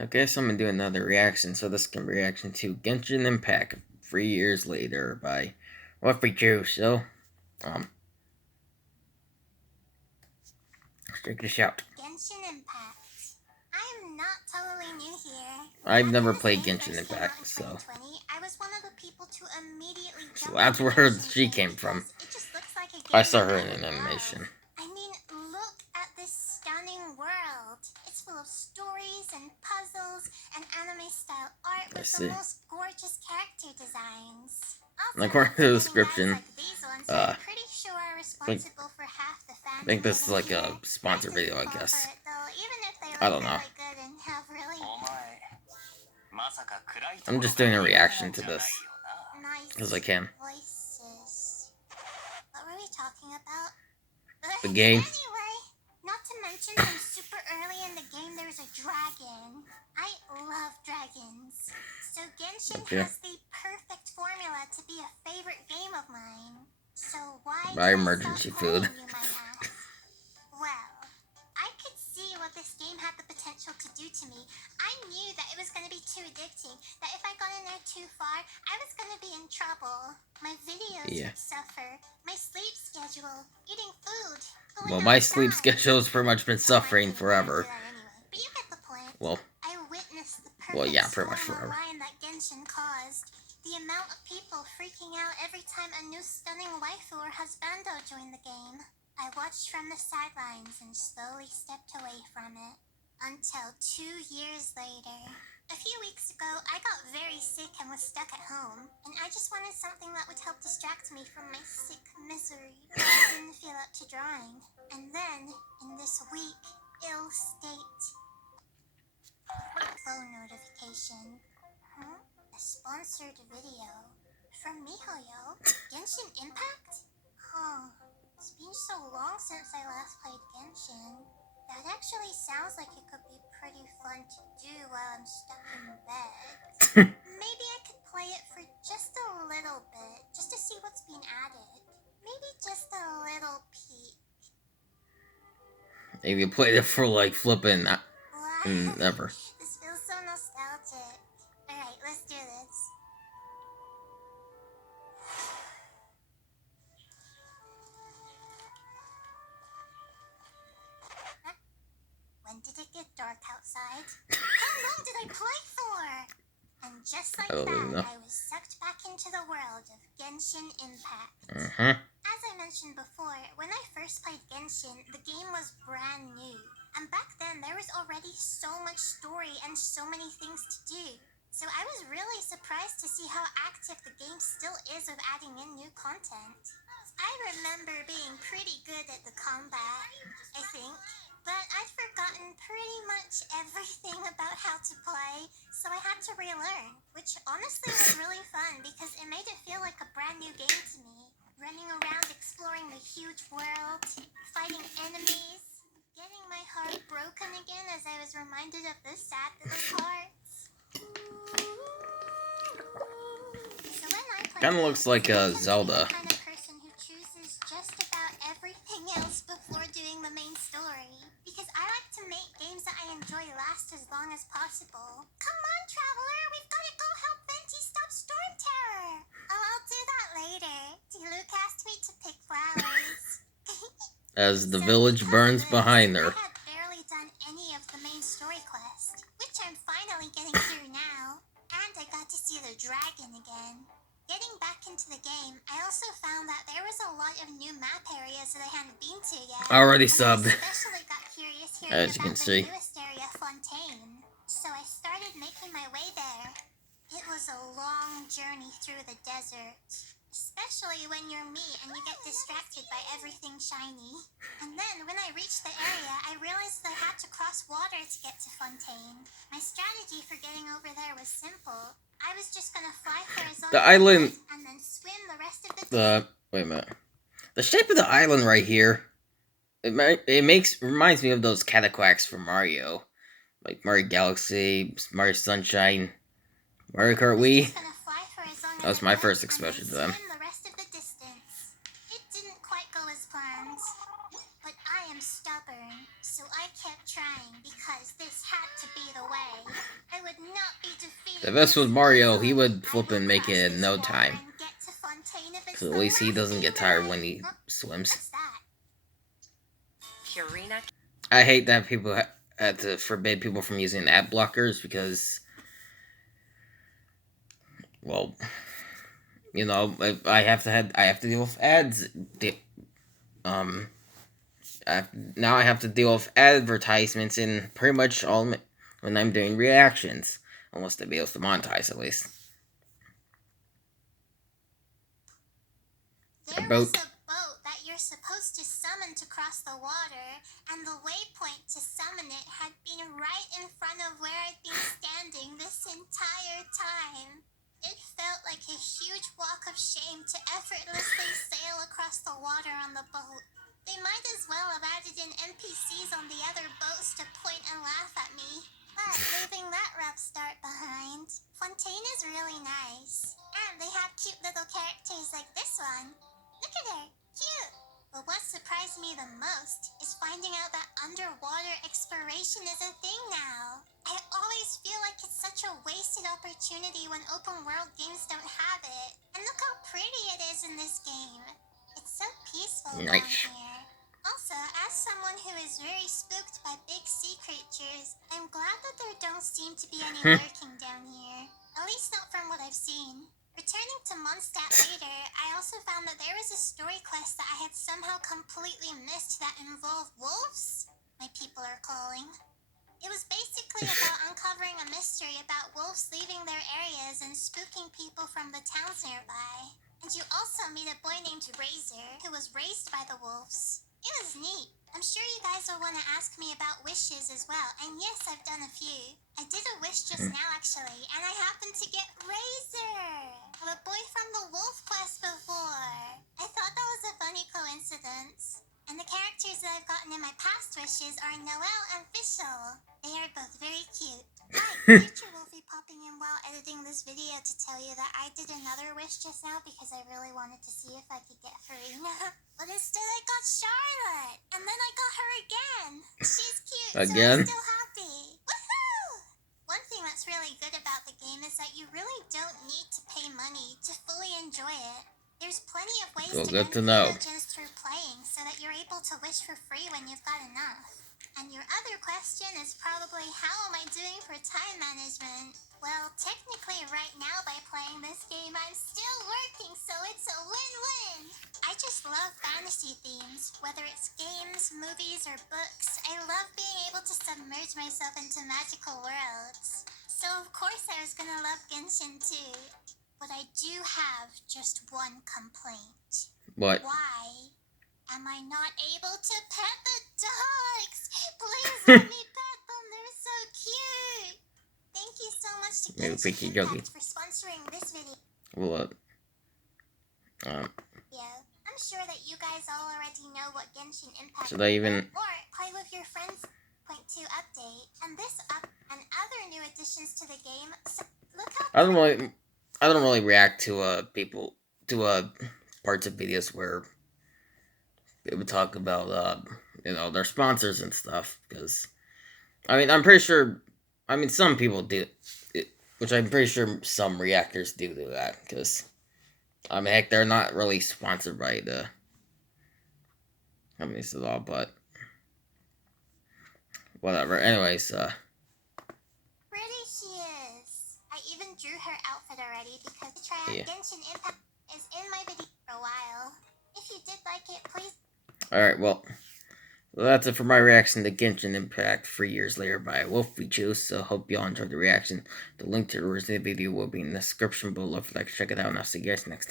Okay, so I'm gonna do another reaction. So this can be reaction to Genshin Impact 3 years later by Wolfychu. So, let's check this out. Genshin Impact. I'm not totally new here. I've After never this played game Genshin first came out Impact, in so 2020, I was one of the people to immediately so jump that's on the where Genshin she train came from. because it just looks like a I game saw that her I in an would animation. love. I mean, look at this stunning world. It's full of stories and puzzles and anime-style art with the most gorgeous character designs. And Also, according not to the forgetting guys description, like these ones who I'm pretty sure are responsible for half the I fans think this is living like here. a sponsor I think video, I fall guess. for it, though, even if they I look don't know. really good and have really I'm just doing a reaction to this nice because I can. voices. What were we talking about? The game. Anyway, not to mention from super early in the game there's a dragon. I love dragons. So Genshin has the perfect formula to be a favorite game of mine. So why Buy did I emergency stop food. playing, you might ask? Well, I could see what this game had the potential to do to me. I knew that it was going to be too addicting, that if I got in there too far, I was going to be in trouble. My videos would suffer, my sleep schedule, eating food. Well, my sleep schedule's pretty much been suffering forever. But you get the point. Well, I witnessed the perfect yeah, pretty much storm forever. online that Genshin caused. The amount of people freaking out every time a new stunning waifu or husbando joined the game. I watched from the sidelines and slowly stepped away from it. Until 2 years later. A few weeks ago, I got very sick and was stuck at home. And I just wanted something that would help distract me from my sick misery. I didn't feel up to drawing. And then, in this weak, ill state, phone notification. A sponsored video from MiHoYo. Genshin Impact? It's been so long since I last played Genshin. That actually sounds like it could be pretty fun to do while I'm stuck in bed. Maybe I could play it for just a little bit, just to see what's being added. Maybe just a little peek. Maybe you played it for like flipping ever. This feels so nostalgic. Alright, let's do this. When did it get dark outside? How long did I play for? And just like that, I was sucked back into the world of Genshin Impact. As I mentioned before, when I first played Genshin, the game was brand new. And back then, there was already so much story and so many things to do. So I was really surprised to see how active the game still is with adding in new content. I remember being pretty good at the combat, I think. But I'd forgotten pretty much everything about how to play, so I had to relearn, which honestly was really fun because it made it feel like a brand new game to me. Running around exploring the huge world, fighting enemies, getting my heart broken again as I was reminded of the sad little parts. So when I play Kinda looks like a Zelda. I'm the kind of person who chooses just about everything else before doing the main story. Because I like to make games that I enjoy last as long as possible. Come on, Traveler, we've got to go help Venti stop Storm Terror. Oh, I'll do that later. Diluc asked me to pick flowers. As the village burns behind her. I had barely done any of the main story quest, which I'm finally getting through now. And I got to see the dragon again. Getting back into the game, I also found that there was a lot of new map areas that I hadn't been to yet. Already subbed. I especially got curious hearing As you can about see. the newest area, Fontaine. So I started making my way there. It was a long journey through the desert. Especially when you're me and you get distracted by everything shiny. And then when I reached the area, I realized I had to cross water to get to Fontaine. My strategy for getting over there was simple. I was just gonna fly horizontally The island, and then swim the rest of the wait a minute. The shape of the island right here, reminds me of those cataquacks from Mario, like Mario Galaxy, Mario Sunshine, Mario Kart Wii. That was my first exposure to them. The rest of the distance. It didn't quite go as planned, but I am stubborn, so I kept trying because this had to be the way. If this was Mario, he would flip and make it in no time. Because at least he doesn't get tired when he swims. I hate that people had to forbid people from using ad blockers because, well, you know, I have to deal with ads. Now I have to deal with advertisements in pretty much all when I'm doing reactions, unless the video's to monetize at least. There was a boat that you're supposed to summon to cross the water, and the waypoint to summon it had been right in front of where I'd been standing this entire time. It felt like a huge walk of shame to effortlessly sail across the water on the boat. They might as well have added in NPCs on the other boats to point and laugh at me. But leaving that rough start behind, Fontaine is really nice. And they have cute little characters like this one. Look at her, cute! But what surprised me the most is finding out that underwater exploration is a thing now. I always feel like it's such a wasted opportunity when open world games don't have it. And look how pretty it is in this game. It's so peaceful down here. Also, as someone who is very spooked by big sea creatures, I'm glad that there don't seem to be any lurking down here. At least not from what I've seen. Returning to Mondstadt later, I also found that there was a story quest that I had somehow completely missed that involved wolves, my people are calling. It was basically about uncovering a mystery about wolves leaving their areas and spooking people from the towns nearby. And you also meet a boy named Razor, who was raised by the wolves. It was neat. I'm sure you guys will want to ask me about wishes as well, and yes, I've done a few. I did a wish just now, actually, and I happened to get Razor, the boy from the wolf quest before. I thought that was a funny coincidence. And the characters that I've gotten in my past wishes are Noelle and Fischl. They are both very cute. Hi, future Wolfie popping in while editing this video to tell you that I did another wish just now because I really wanted to see if I could get Farina. But instead I got Charlotte, and then I got her again. She's cute, Again? so I'm still happy. Woohoo! One thing that's really good about the game is that you really don't need to pay money to fully enjoy it. There's plenty of ways to earn privileges through playing so that you're able to wish for free when you've got enough. And your other question is probably, how am I doing for time management? Well, technically right now by playing this game, I'm still working, so it's a win-win. I just love fantasy themes, whether it's games, movies, or books. I love being able to submerge myself into magical worlds. So of course I was gonna love Genshin too. But I do have just one complaint. What? Why am I not able to pet the dogs? Please let me pet them. They're so cute. Thank you so much to Genshin Impact for sponsoring this video. Well, Yeah, I'm sure that you guys all already know what Genshin Impact should I even... Or play with your friends. Point 2 update, and this and other new additions to the game. So look how I don't really react to parts of videos where people talk about their sponsors and stuff, because I'm pretty sure some people do it, which I'm pretty sure some reactors do that, because heck, they're not really sponsored by the companies at all, but whatever. Anyways, pretty she is. I even drew her outfit already because the tryout Genshin Impact is in my video for a while. If you did like it, please. Alright, well, that's it for my reaction to Genshin Impact 3 years later by Wolfychu. So hope y'all enjoyed the reaction. The link to the original video will be in the description below if you'd like to check it out, and I'll see you guys next time.